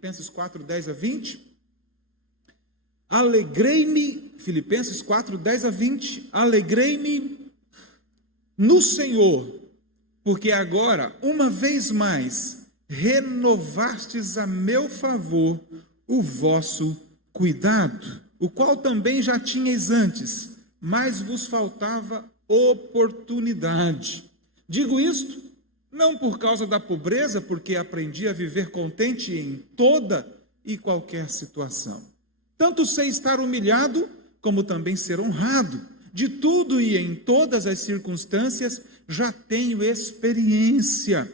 Filipenses 4, 10 a 20. Alegrei-me, Filipenses 4, 10 a 20. Alegrei-me no Senhor, porque agora, uma vez mais, renovastes a meu favor o vosso cuidado, o qual também já tinhais antes, mas vos faltava oportunidade. Digo isto não por causa da pobreza, porque aprendi a viver contente em toda e qualquer situação. Tanto sei estar humilhado, como também ser honrado. De tudo e em todas as circunstâncias já tenho experiência,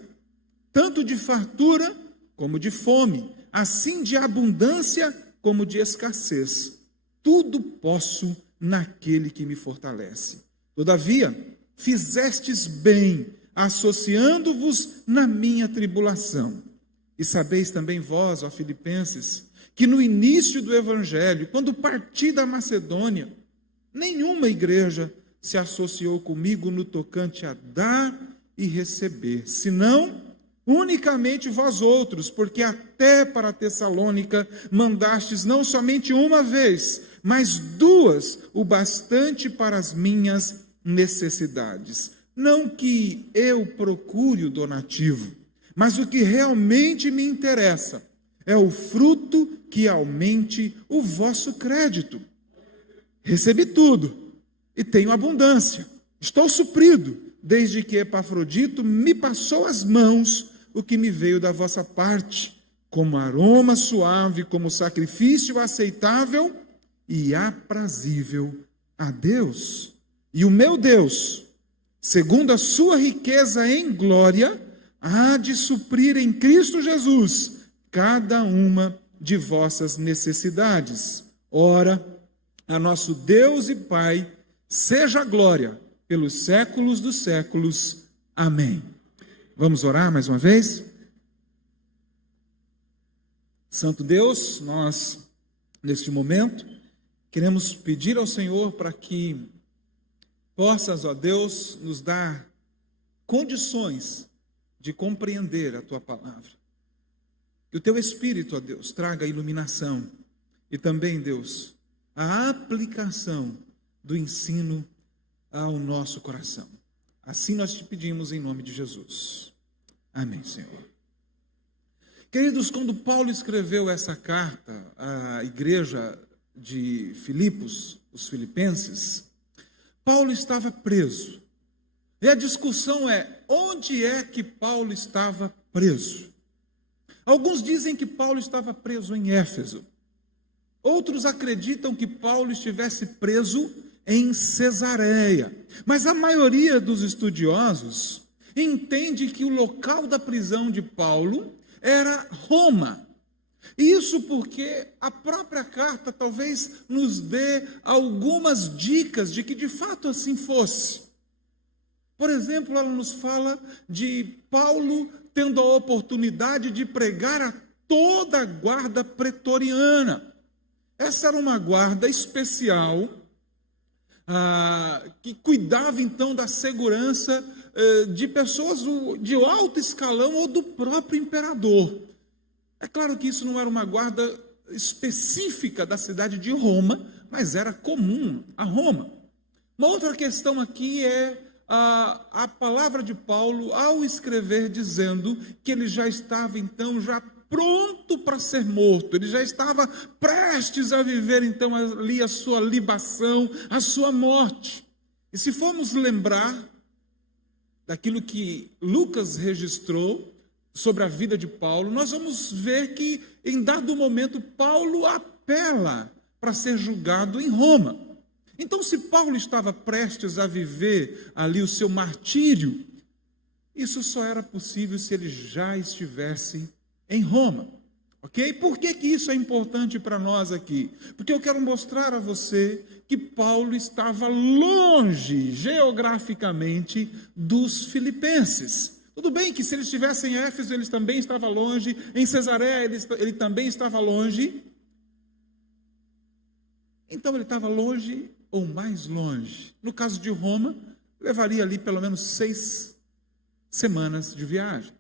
tanto de fartura como de fome, assim de abundância como de escassez. Tudo posso naquele que me fortalece. Todavia, fizestes bem, associando-vos na minha tribulação. E sabeis também vós, ó Filipenses, que no início do Evangelho, quando parti da Macedônia, nenhuma igreja se associou comigo no tocante a dar e receber, senão unicamente vós outros, porque até para Tessalônica mandastes não somente uma vez, mas duas, o bastante para as minhas necessidades. Não que eu procure o donativo, mas o que realmente me interessa é o fruto que aumente o vosso crédito. Recebi tudo e tenho abundância. Estou suprido, desde que Epafrodito me passou as mãos o que me veio da vossa parte, como aroma suave, como sacrifício aceitável e aprazível a Deus. E o meu Deus, segundo a sua riqueza em glória, há de suprir em Cristo Jesus cada uma de vossas necessidades. Ora, a nosso Deus e Pai, seja a glória pelos séculos dos séculos. Amém. Vamos orar mais uma vez? Santo Deus, nós, neste momento, queremos pedir ao Senhor para que possas, ó Deus, nos dar condições de compreender a Tua palavra. Que o Teu Espírito, ó Deus, traga iluminação e também, Deus, a aplicação do ensino ao nosso coração. Assim nós te pedimos em nome de Jesus. Amém, Senhor. Queridos, quando Paulo escreveu essa carta à igreja de Filipos, os filipenses, Paulo estava preso. E a discussão é, onde é que Paulo estava preso? Alguns dizem que Paulo estava preso em Éfeso. Outros acreditam que Paulo estivesse preso em Cesareia. Mas a maioria dos estudiosos entende que o local da prisão de Paulo era Roma. Isso porque a própria carta talvez nos dê algumas dicas de que de fato assim fosse. Por exemplo, ela nos fala de Paulo tendo a oportunidade de pregar a toda a guarda pretoriana. Essa era uma guarda especial que cuidava então da segurança de pessoas de alto escalão ou do próprio imperador. É claro que isso não era uma guarda específica da cidade de Roma, mas era comum a Roma. Uma outra questão aqui é a palavra de Paulo ao escrever dizendo que ele já estava então já pronto para ser morto, ele já estava prestes a viver então ali a sua libação, a sua morte. E se formos lembrar daquilo que Lucas registrou sobre a vida de Paulo, nós vamos ver que em dado momento Paulo apela para ser julgado em Roma. Então, se Paulo estava prestes a viver ali o seu martírio, isso só era possível se ele já estivesse em Roma, ok? Por que isso é importante para nós aqui? Porque eu quero mostrar a você que Paulo estava longe, geograficamente, dos filipenses. Tudo bem que se ele estivesse em Éfeso, ele também estava longe, em Cesareia ele também estava longe. Então ele estava longe ou mais longe. No caso de Roma, levaria ali pelo menos 6 semanas de viagem,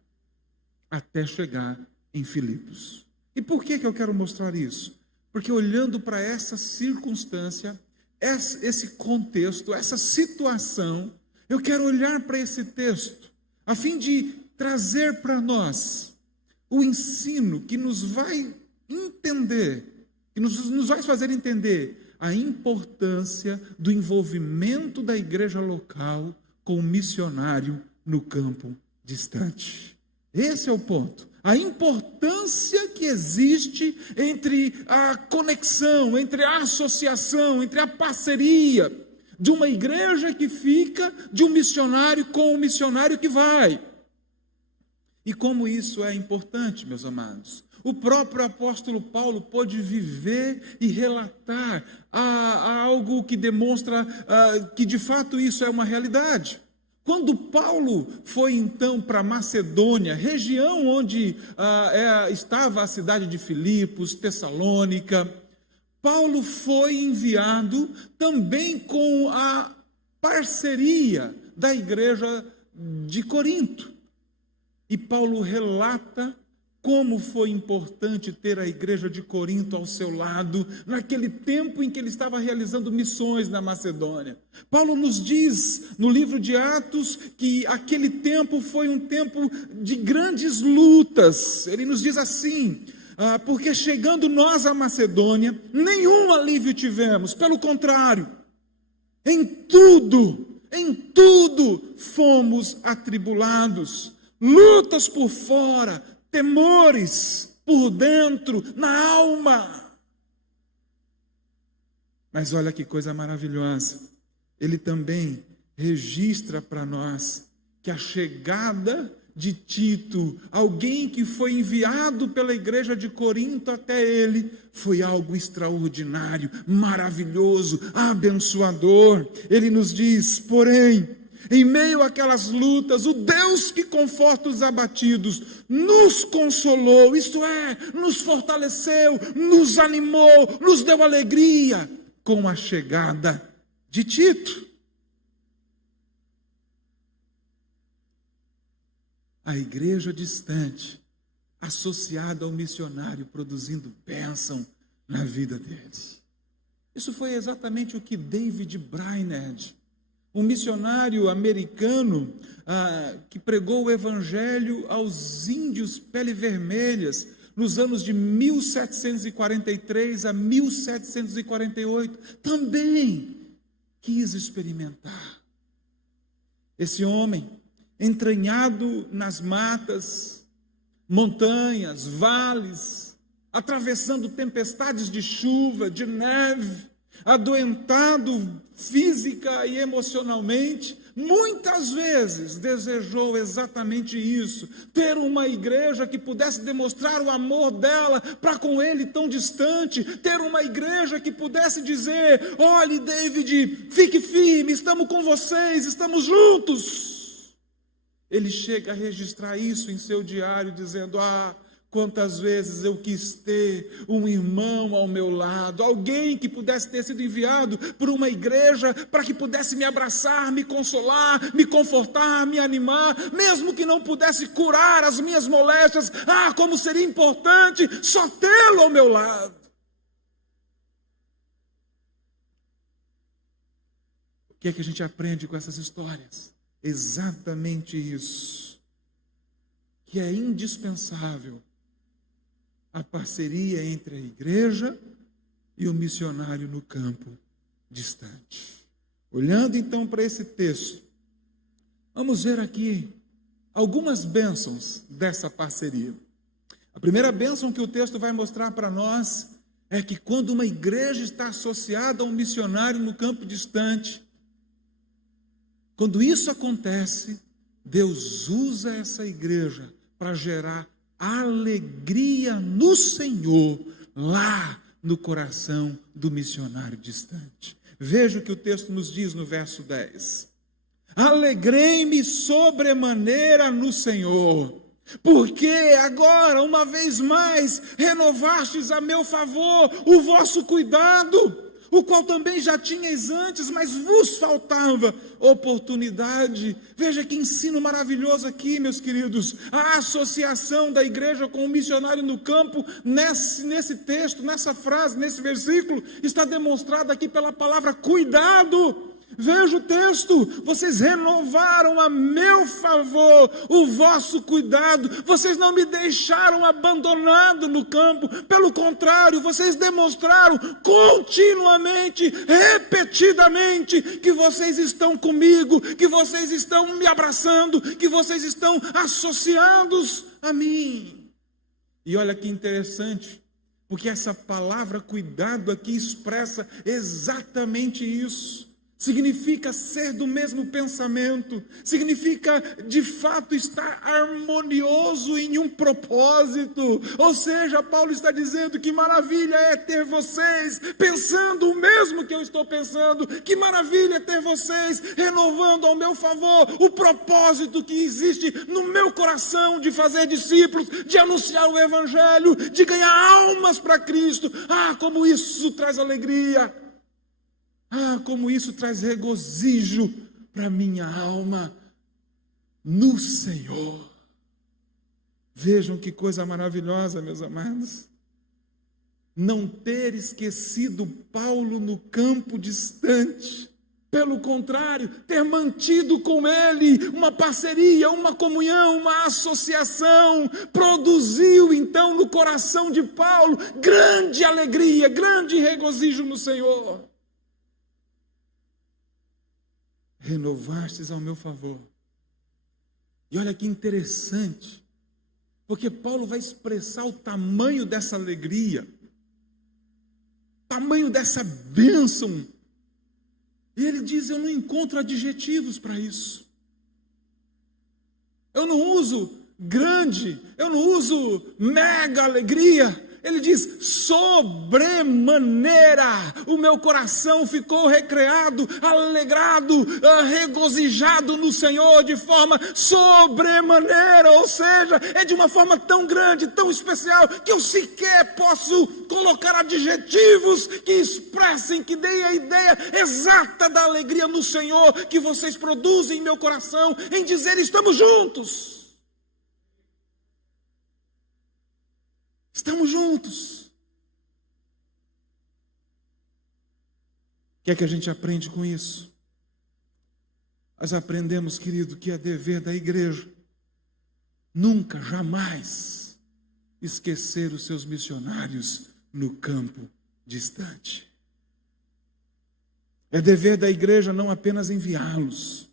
até chegar em Filipos. E por que eu quero mostrar isso? Porque olhando para essa circunstância, esse contexto, essa situação, eu quero olhar para esse texto, a fim de trazer para nós o ensino que nos vai entender, que nos vai fazer entender a importância do envolvimento da igreja local com o missionário no campo distante. Esse é o ponto. A importância que existe entre a conexão, entre a associação, entre a parceria de uma igreja que fica, de um missionário com um missionário que vai. E como isso é importante, meus amados. O próprio apóstolo Paulo pôde viver e relatar algo que demonstra que de fato isso é uma realidade. Quando Paulo foi então para Macedônia, região onde estava a cidade de Filipos, Tessalônica, Paulo foi enviado também com a parceria da igreja de Corinto. E Paulo relata como foi importante ter a igreja de Corinto ao seu lado, naquele tempo em que ele estava realizando missões na Macedônia. Paulo nos diz, no livro de Atos, que aquele tempo foi um tempo de grandes lutas. Ele nos diz assim, porque chegando nós à Macedônia, nenhum alívio tivemos, pelo contrário, em tudo fomos atribulados, lutas por fora, temores por dentro, na alma. Mas olha que coisa maravilhosa, ele também registra para nós que a chegada de Tito, alguém que foi enviado pela igreja de Corinto até ele, foi algo extraordinário, maravilhoso, abençoador. Ele nos diz, porém, em meio àquelas lutas, o Deus que conforta os abatidos nos consolou, isto é, nos fortaleceu, nos animou, nos deu alegria com a chegada de Tito. A igreja distante, associada ao missionário, produzindo bênção na vida deles. Isso foi exatamente o que David Brainerd, um missionário americano que pregou o evangelho aos índios pele vermelhas nos anos de 1743 a 1748, também quis experimentar. Esse homem, entranhado nas matas, montanhas, vales, atravessando tempestades de chuva, de neve, adoentado física e emocionalmente, muitas vezes desejou exatamente isso, ter uma igreja que pudesse demonstrar o amor dela para com ele tão distante, ter uma igreja que pudesse dizer, olhe David, fique firme, estamos com vocês, estamos juntos. Ele chega a registrar isso em seu diário, dizendo, quantas vezes eu quis ter um irmão ao meu lado, alguém que pudesse ter sido enviado por uma igreja para que pudesse me abraçar, me consolar, me confortar, me animar, mesmo que não pudesse curar as minhas moléstias. Como seria importante só tê-lo ao meu lado. O que é que a gente aprende com essas histórias? Exatamente isso, que é indispensável a parceria entre a igreja e o missionário no campo distante. Olhando então para esse texto, vamos ver aqui algumas bênçãos dessa parceria. A primeira bênção que o texto vai mostrar para nós é que quando uma igreja está associada a um missionário no campo distante, quando isso acontece, Deus usa essa igreja para gerar alegria no Senhor, lá no coração do missionário distante. Veja o que o texto nos diz no verso 10. Alegrei-me sobremaneira no Senhor, porque agora, uma vez mais, renovastes a meu favor o vosso cuidado. o qual também já tinhais antes, mas vos faltava oportunidade. Veja que ensino maravilhoso aqui, meus queridos. A associação da igreja com o missionário no campo, nesse texto, nessa frase, nesse versículo, está demonstrada aqui pela palavra cuidado. Veja o texto: vocês renovaram a meu favor o vosso cuidado, vocês não me deixaram abandonado no campo, pelo contrário, vocês demonstraram continuamente, repetidamente, que vocês estão comigo, que vocês estão me abraçando, que vocês estão associados a mim. E olha que interessante, porque essa palavra cuidado aqui expressa exatamente isso. Significa ser do mesmo pensamento, significa de fato estar harmonioso em um propósito. Ou seja, Paulo está dizendo que maravilha é ter vocês pensando o mesmo que eu estou pensando, que maravilha é ter vocês renovando ao meu favor o propósito que existe no meu coração de fazer discípulos, de anunciar o evangelho, de ganhar almas para Cristo. Ah, como isso traz alegria! Ah, como isso traz regozijo para minha alma no Senhor. Vejam que coisa maravilhosa, meus amados. Não ter esquecido Paulo no campo distante. Pelo contrário, ter mantido com ele uma parceria, uma comunhão, uma associação, produziu então no coração de Paulo grande alegria, grande regozijo no Senhor. Renovastes ao meu favor. E olha que interessante, porque Paulo vai expressar o tamanho dessa alegria, tamanho dessa bênção, e ele diz: eu não encontro adjetivos para isso, eu não uso grande, eu não uso mega alegria. Ele diz: sobremaneira, o meu coração ficou recreado, alegrado, regozijado no Senhor de forma sobremaneira. Ou seja, é de uma forma tão grande, tão especial, que eu sequer posso colocar adjetivos que expressem, que deem a ideia exata da alegria no Senhor que vocês produzem em meu coração, em dizer: estamos juntos. Estamos juntos. O que é que a gente aprende com isso? Nós aprendemos, querido, que é dever da igreja nunca, jamais esquecer os seus missionários no campo distante. É dever da igreja não apenas enviá-los,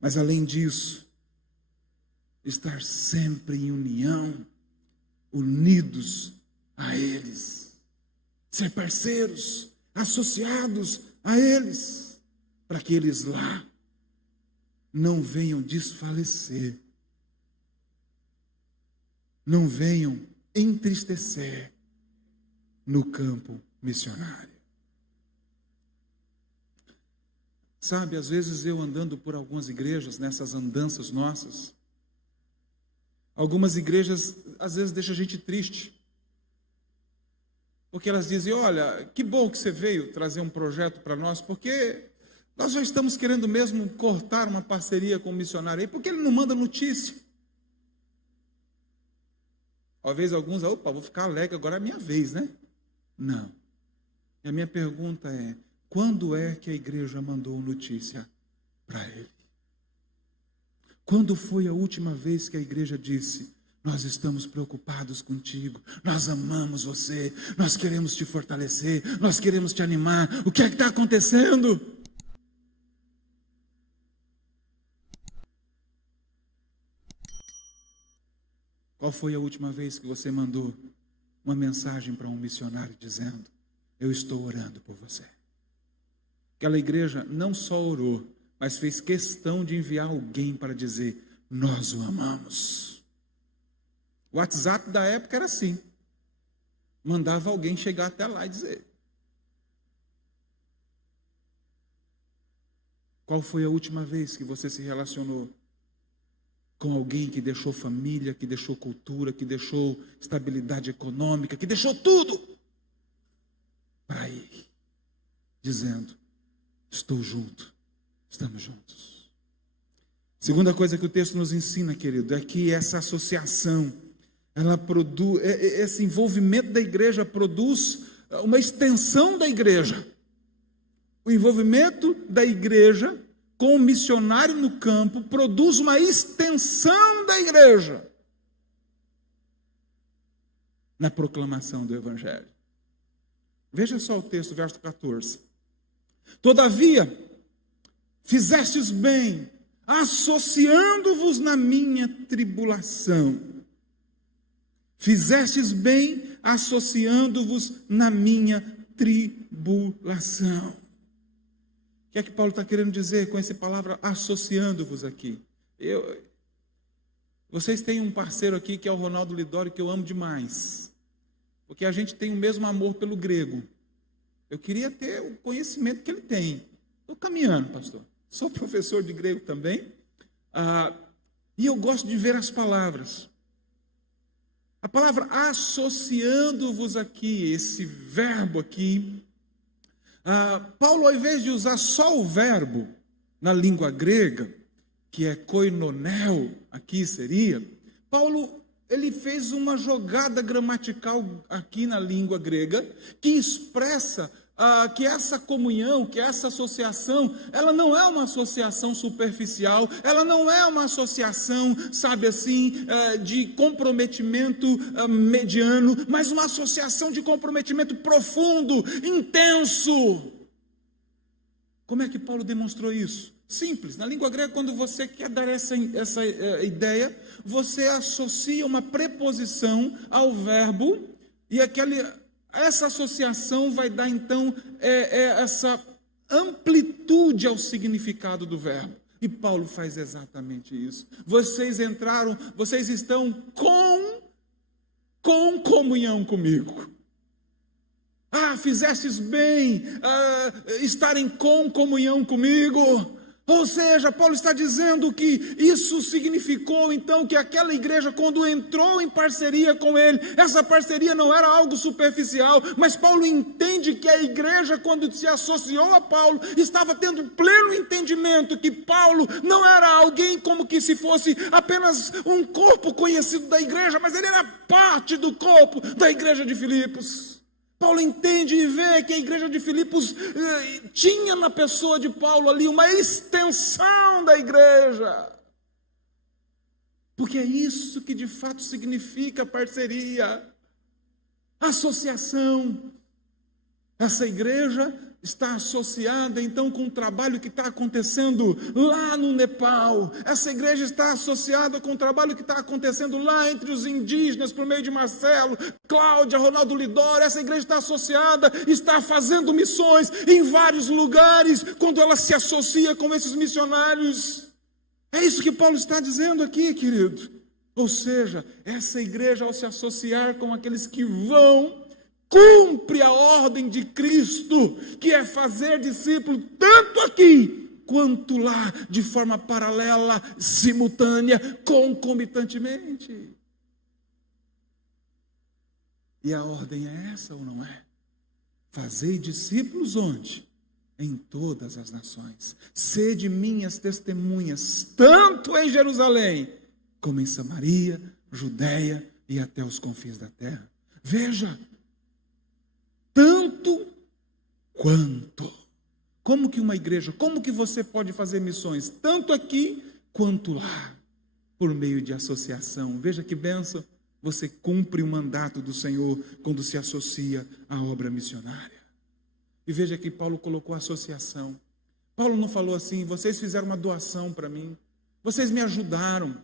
mas além disso, estar sempre em união, unidos a eles, ser parceiros, associados a eles, para que eles lá não venham desfalecer, não venham entristecer no campo missionário. Sabe, às vezes eu andando por algumas igrejas, nessas andanças nossas, algumas igrejas, às vezes, deixam a gente triste. Porque elas dizem: olha, que bom que você veio trazer um projeto para nós, porque nós já estamos querendo mesmo cortar uma parceria com o missionário aí, porque ele não manda notícia. Talvez alguns: opa, vou ficar alegre, agora é a minha vez, né? Não. E a minha pergunta é: quando é que a igreja mandou notícia para ele? Quando foi a última vez que a igreja disse: nós estamos preocupados contigo, nós amamos você, nós queremos te fortalecer, nós queremos te animar, o que é que está acontecendo? Qual foi a última vez que você mandou uma mensagem para um missionário dizendo: eu estou orando por você? Aquela igreja não só orou, mas fez questão de enviar alguém para dizer: nós o amamos. O WhatsApp da época era assim, mandava alguém chegar até lá e dizer. Qual foi a última vez que você se relacionou com alguém que deixou família, que deixou cultura, que deixou estabilidade econômica, que deixou tudo para ir? dizendo: estou junto, estamos juntos. Segunda coisa que o texto nos ensina, querido, é que essa associação, ela produz, esse envolvimento da igreja produz uma extensão da igreja. O envolvimento da igreja com o missionário no campo produz uma extensão da igreja na proclamação do evangelho. Veja só o texto, verso 14. Todavia, fizestes bem, associando-vos na minha tribulação. Fizestes bem, associando-vos na minha tribulação. O que é que Paulo está querendo dizer com essa palavra associando-vos aqui? Vocês têm um parceiro aqui que é o Ronaldo Lidório, que eu amo demais, porque a gente tem o mesmo amor pelo grego. Eu queria ter o conhecimento que ele tem. Estou caminhando, pastor. Sou professor de grego também, e eu gosto de ver as palavras. A palavra associando-vos aqui, esse verbo aqui, Paulo, ao invés de usar só o verbo na língua grega, que é koinonel, aqui seria, Paulo, ele fez uma jogada gramatical aqui na língua grega, que expressa que essa comunhão, que essa associação, ela não é uma associação superficial, ela não é uma associação, sabe assim, de comprometimento mediano, mas uma associação de comprometimento profundo, intenso. Como é que Paulo demonstrou isso? Simples, na língua grega, quando você quer dar essa ideia, você associa uma preposição ao verbo, e essa associação vai dar então essa amplitude ao significado do verbo. E Paulo faz exatamente isso. Vocês estão com comunhão comigo. Fizestes bem estarem com comunhão comigo. Ou seja, Paulo está dizendo que isso significou então que aquela igreja, quando entrou em parceria com ele, essa parceria não era algo superficial, mas Paulo entende que a igreja, quando se associou a Paulo, estava tendo pleno entendimento que Paulo não era alguém como que se fosse apenas um corpo conhecido da igreja, mas ele era parte do corpo da igreja de Filipos. Paulo entende e vê que a igreja de Filipos tinha na pessoa de Paulo ali uma extensão da igreja. Porque é isso que de fato significa parceria, associação. Essa igreja está associada então com o trabalho que está acontecendo lá no Nepal. Essa igreja está associada com o trabalho que está acontecendo lá entre os indígenas, por meio de Marcelo, Cláudia, Ronaldo Lidório. Essa igreja está associada, está fazendo missões em vários lugares, quando ela se associa com esses missionários. É isso que Paulo está dizendo aqui, querido. Ou seja, essa igreja, ao se associar com aqueles que vão, cumpre a ordem de Cristo, que é fazer discípulo tanto aqui quanto lá, de forma paralela, simultânea, concomitantemente. E a ordem é essa ou não é? Fazei discípulos onde? Em todas as nações. Sede minhas testemunhas, tanto em Jerusalém, como em Samaria, Judeia e até os confins da terra. Veja, tanto quanto. Como que uma igreja, como que você pode fazer missões, tanto aqui quanto lá, por meio de associação. Veja que bênção, você cumpre o mandato do Senhor quando se associa à obra missionária. E veja que Paulo colocou associação. Paulo não falou assim: vocês fizeram uma doação para mim, vocês me ajudaram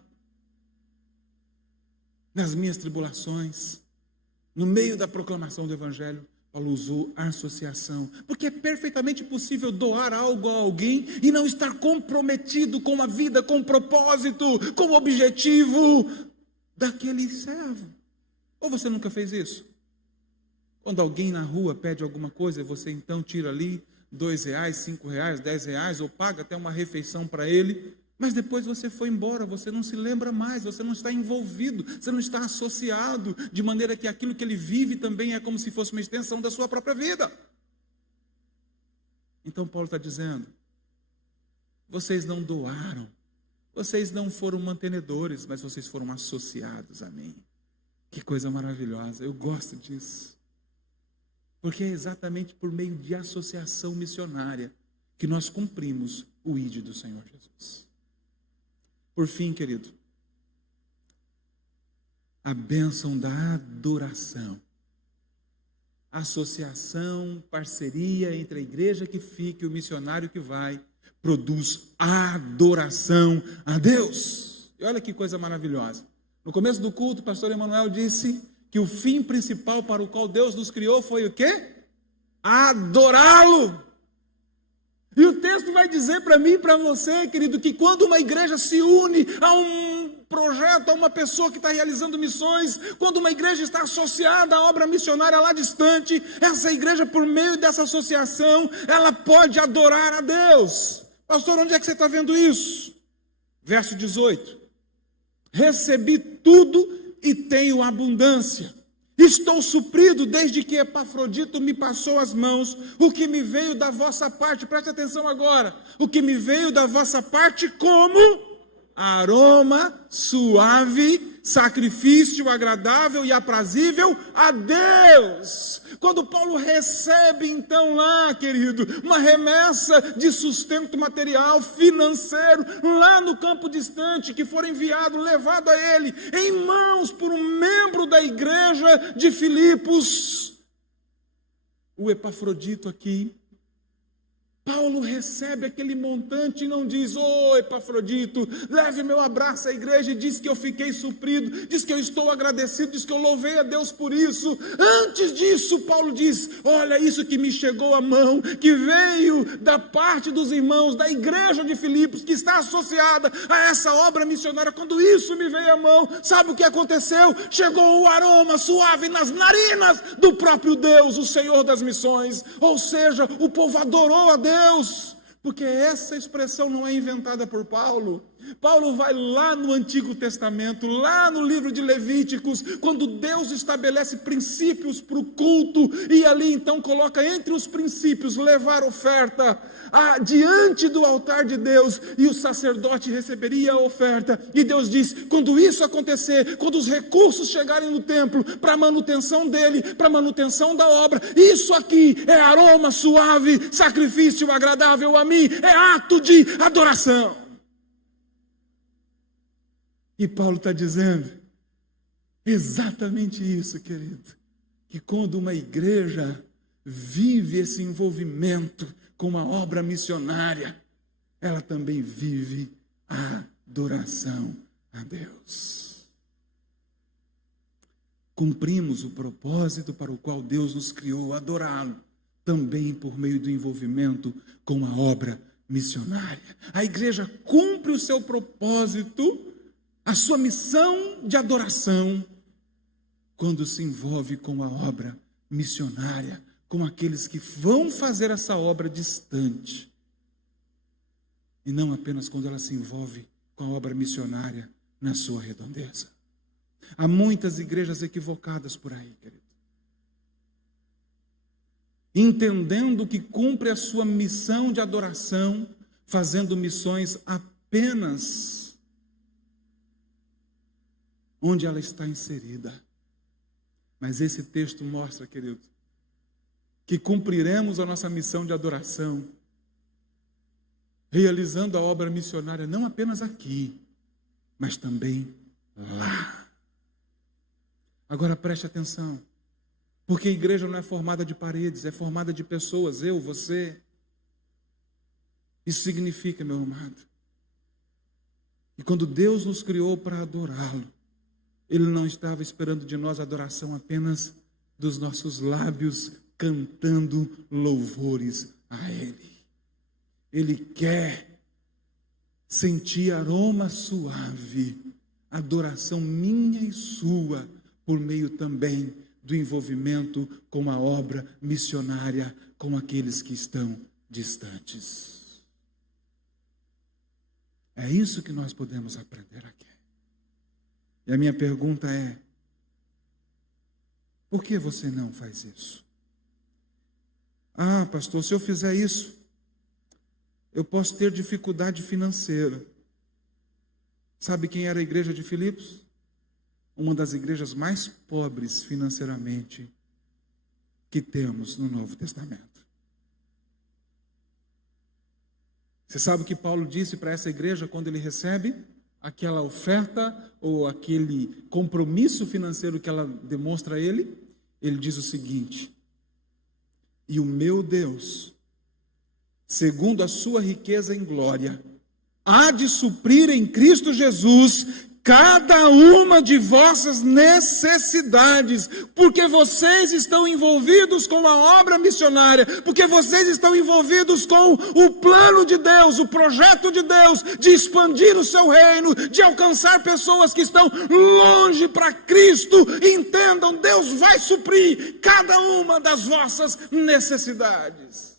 nas minhas tribulações, no meio da proclamação do evangelho. Paulo usou a associação, porque é perfeitamente possível doar algo a alguém e não estar comprometido com a vida, com o propósito, com o objetivo daquele servo. Ou você nunca fez isso? Quando alguém na rua pede alguma coisa, você então tira ali R$2, R$5, R$10, ou paga até uma refeição para ele, mas depois você foi embora, você não se lembra mais, você não está envolvido, você não está associado, de maneira que aquilo que ele vive também é como se fosse uma extensão da sua própria vida. Então Paulo está dizendo, vocês não doaram, vocês não foram mantenedores, mas vocês foram associados a mim. Que coisa maravilhosa, eu gosto disso. Porque é exatamente por meio de associação missionária que nós cumprimos o ID do Senhor Jesus. Por fim, querido, a bênção da adoração. Associação, parceria entre a igreja que fica e o missionário que vai, produz adoração a Deus. E olha que coisa maravilhosa. No começo do culto, o pastor Emanuel disse que o fim principal para o qual Deus nos criou foi o quê? Adorá-lo. E o texto vai dizer para mim e para você, querido, que quando uma igreja se une a um projeto, a uma pessoa que está realizando missões, quando uma igreja está associada à obra missionária lá distante, essa igreja, por meio dessa associação, ela pode adorar a Deus. Pastor, onde é que você está vendo isso? Verso 18. Recebi tudo e tenho abundância. Estou suprido desde que Epafrodito me passou as mãos. O que me veio da vossa parte, preste atenção agora. O que me veio da vossa parte como aroma suave, sacrifício agradável e aprazível a Deus. Quando Paulo recebe então lá, querido, uma remessa de sustento material, financeiro, lá no campo distante, que for enviado, levado a ele, em mãos por um membro da igreja de Filipos, o Epafrodito aqui, Paulo recebe aquele montante e não diz, Epafrodito, leve meu abraço à igreja e diz que eu fiquei suprido, diz que eu estou agradecido, diz que eu louvei a Deus por isso. Antes disso, Paulo diz, olha isso que me chegou à mão, que veio da parte dos irmãos da igreja de Filipos, que está associada a essa obra missionária. Quando isso me veio à mão, sabe o que aconteceu? Chegou o aroma suave nas narinas do próprio Deus, o Senhor das missões. Ou seja, o povo adorou a Deus, porque essa expressão não é inventada por Paulo. Paulo vai lá no Antigo Testamento, lá no livro de Levíticos, quando Deus estabelece princípios para o culto, e ali então coloca entre os princípios levar oferta diante do altar de Deus, e o sacerdote receberia a oferta, e Deus diz, quando isso acontecer, quando os recursos chegarem no templo, para a manutenção dele, para a manutenção da obra, isso aqui é aroma suave, sacrifício agradável a mim, é ato de adoração. E Paulo está dizendo exatamente isso, querido, que quando uma igreja vive esse envolvimento com a obra missionária, ela também vive a adoração a Deus. Cumprimos o propósito para o qual Deus nos criou, adorá-lo, também por meio do envolvimento com a obra missionária. A igreja cumpre o seu propósito, a sua missão de adoração, quando se envolve com a obra missionária, com aqueles que vão fazer essa obra distante, e não apenas quando ela se envolve com a obra missionária na sua redondeza. Há muitas igrejas equivocadas por aí, querido, entendendo que cumpre a sua missão de adoração, fazendo missões apenas onde ela está inserida. Mas esse texto mostra, querido, que cumpriremos a nossa missão de adoração, realizando a obra missionária não apenas aqui, mas também lá. Agora preste atenção, porque a igreja não é formada de paredes, é formada de pessoas, eu, você. Isso significa, meu amado, que quando Deus nos criou para adorá-lo, Ele não estava esperando de nós adoração apenas dos nossos lábios cantando louvores a Ele. Ele quer sentir aroma suave, adoração minha e sua, por meio também do envolvimento com a obra missionária com aqueles que estão distantes. É isso que nós podemos aprender aqui. E a minha pergunta é, por que você não faz isso? Ah, pastor, se eu fizer isso, eu posso ter dificuldade financeira. Sabe quem era a igreja de Filipos? Uma das igrejas mais pobres financeiramente que temos no Novo Testamento. Você sabe o que Paulo disse para essa igreja quando ele recebe aquela oferta ou aquele compromisso financeiro que ela demonstra a ele? Ele diz o seguinte: e o meu Deus, segundo a sua riqueza em glória, há de suprir em Cristo Jesus cada uma de vossas necessidades, porque vocês estão envolvidos com a obra missionária, porque vocês estão envolvidos com o plano de Deus, o projeto de Deus, de expandir o seu reino, de alcançar pessoas que estão longe para Cristo. Entendam, Deus vai suprir cada uma das vossas necessidades.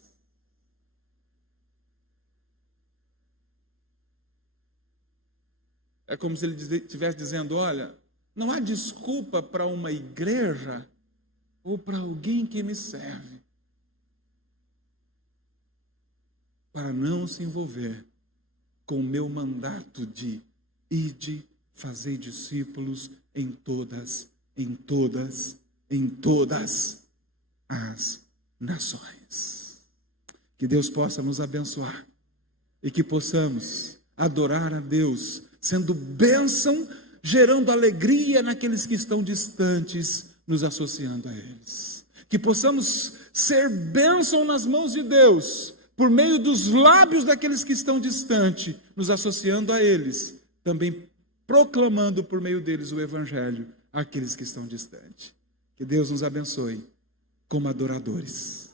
É como se ele estivesse dizendo: olha, não há desculpa para uma igreja ou para alguém que me serve para não se envolver com o meu mandato de ide, fazei discípulos em todas as nações. Que Deus possa nos abençoar e que possamos adorar a Deus, sendo bênção, gerando alegria naqueles que estão distantes, nos associando a eles. Que possamos ser bênção nas mãos de Deus, por meio dos lábios daqueles que estão distantes, nos associando a eles, também proclamando por meio deles o Evangelho àqueles que estão distantes. Que Deus nos abençoe como adoradores.